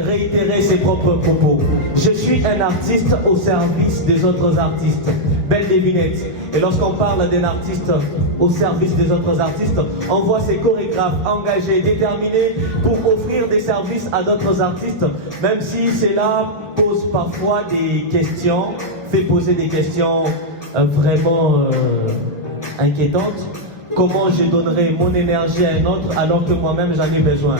Réitérer ses propres propos. Je suis un artiste au service des autres artistes. Belle devinette. Et lorsqu'on parle d'un artiste au service des autres artistes, on voit ces chorégraphes engagés, déterminés pour offrir des services à d'autres artistes, même si cela pose parfois des questions, fait poser des questions vraiment inquiétantes. Comment je donnerai mon énergie à un autre alors que moi-même j'en ai besoin?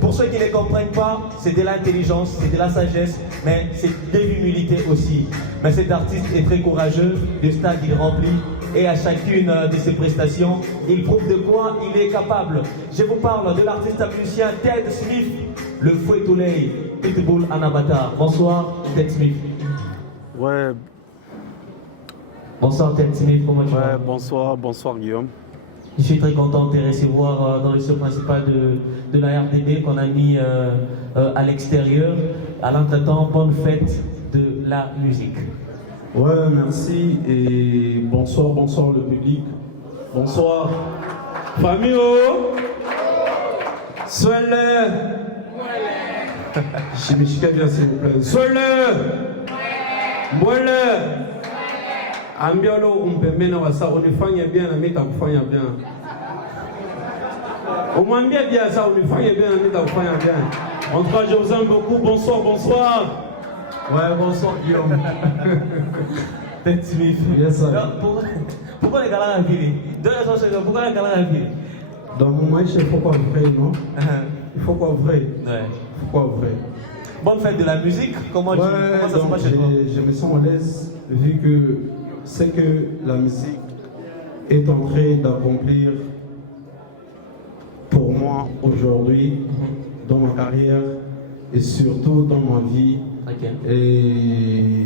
Pour ceux qui ne comprennent pas, c'est de l'intelligence, c'est de la sagesse, mais c'est de l'humilité aussi. Mais cet artiste est très courageux, le stade il remplit, et à chacune de ses prestations, il prouve de quoi il est capable. Je vous parle de l'artiste musicien Ted Smith, le fouet Toulay, Pitbull en avatar. Bonsoir Ted Smith. Ouais. Bonsoir Ted Smith, comment tu vas? Bonsoir Guillaume. Je suis très content de te recevoir dans le studio principal de la RDB qu'on a mis à l'extérieur. À l'entretemps, bonne fête de la musique. Ouais, merci et bonsoir le public. Bonsoir. Famille, soyez-le. Chimichika bien s'il vous plaît. Soyez-le. Moelle. Ambialo umpembena wasa unifanya bien na mita kufanya bien. Umwambia bien ça unifanya bien na mita kufanya bien. En tout cas, je vous aime beaucoup. Bonsoir. Ouais, bonsoir Guillaume. Ted Smith. Yes, sir. Pourquoi les gars là pourquoi les gars là Dans mon match, il faut quoi vrai, non? Il faut quoi vrai? Ouais. Il faut quoi vrai? Bonne fête de la musique. Comment ça se passe chez toi? Je me sens à l'aise vu que c'est que la musique est en train d'accomplir pour moi aujourd'hui dans ma carrière et surtout dans ma vie. Okay. Et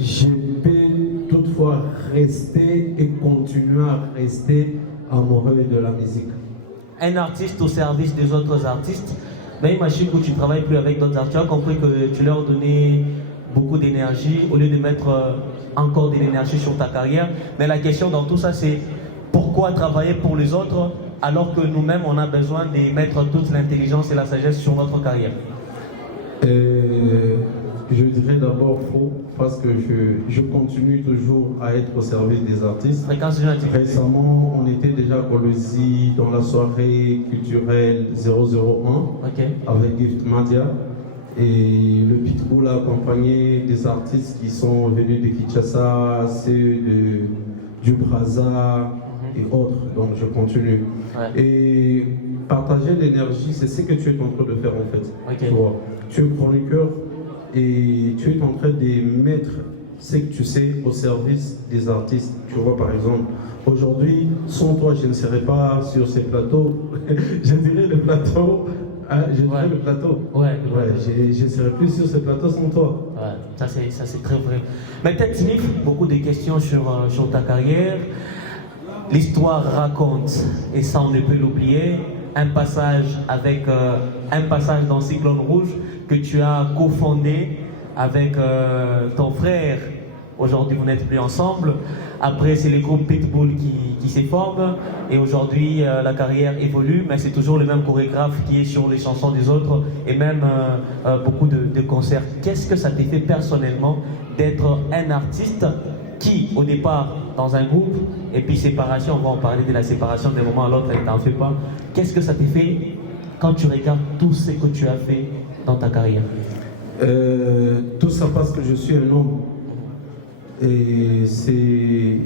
je peux toutefois rester et continuer à rester amoureux de la musique. Un artiste au service des autres artistes. Mais imagine que tu ne travailles plus avec d'autres artistes. Tu as compris que tu leur donnais beaucoup d'énergie au lieu de mettre encore de l'énergie sur ta carrière. Mais la question dans tout ça, c'est pourquoi travailler pour les autres alors que nous-mêmes, on a besoin de mettre toute l'intelligence et la sagesse sur notre carrière? Je dirais d'abord faux, parce que je continue toujours à être au service des artistes. Récemment, on était déjà à Colosi dans la soirée culturelle 001 avec Gift Media. Et le Pitbull a accompagné des artistes qui sont venus de Kinshasa, ceux du Brazza et autres. Donc je continue. Ouais. Et partager l'énergie, c'est ce que tu es en train de faire en fait. Okay. Tu vois, tu es chroniqueur et tu es en train de mettre ce que tu sais au service des artistes. Tu vois, par exemple, aujourd'hui, sans toi, je ne serais pas sur ces plateaux. Je dirais le plateau. Je dirais le plateau. Je ne serais plus sur ce plateau sans toi. Ouais, ça c'est très vrai. Mais Ted Smith, beaucoup de questions sur ta carrière. L'histoire raconte, et ça on ne peut l'oublier, un passage dans Cyclone Rouge que tu as cofondé avec ton frère. Aujourd'hui vous n'êtes plus ensemble. Après c'est le groupe Pitbull qui se forme. Et aujourd'hui la carrière évolue, mais c'est toujours le même chorégraphe qui est sur les chansons des autres et même beaucoup de concerts. Qu'est-ce que ça t'a fait personnellement d'être un artiste qui, au départ, dans un groupe, et puis séparation, on va en parler de la séparation d'un moment à l'autre, et t'en fais pas. Qu'est-ce que ça t'a fait quand tu regardes tout ce que tu as fait dans ta carrière? Tout ça parce que je suis un homme. Et c'est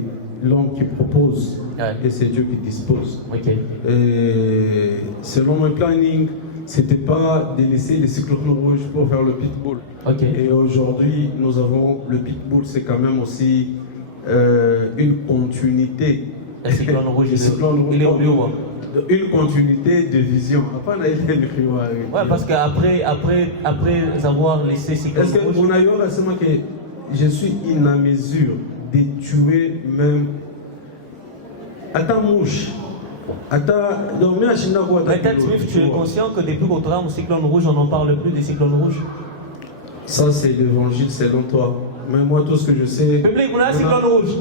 l'homme qui propose, et c'est Dieu qui dispose. Okay. Et selon mon planning, c'était pas de laisser les cyclones rouges pour faire le Pitbull. Okay. Et aujourd'hui, nous avons le Pitbull, c'est quand même aussi une continuité. Le cyclone rouge, il est au lieu. Une continuité de vision. Ouais, parce qu'après avoir laissé cyclone rouge. Est-ce que mon aïeul a seulement que je suis in à mesure de tuer même. Attends, mouche. Attends, mais Ted Smith, tu es conscient que depuis qu'on travaille au cyclone rouge, on n'en parle plus des cyclones rouges? Ça, c'est l'évangile selon toi. Mais moi, tout ce que je sais. Public, on a un cyclone rouge.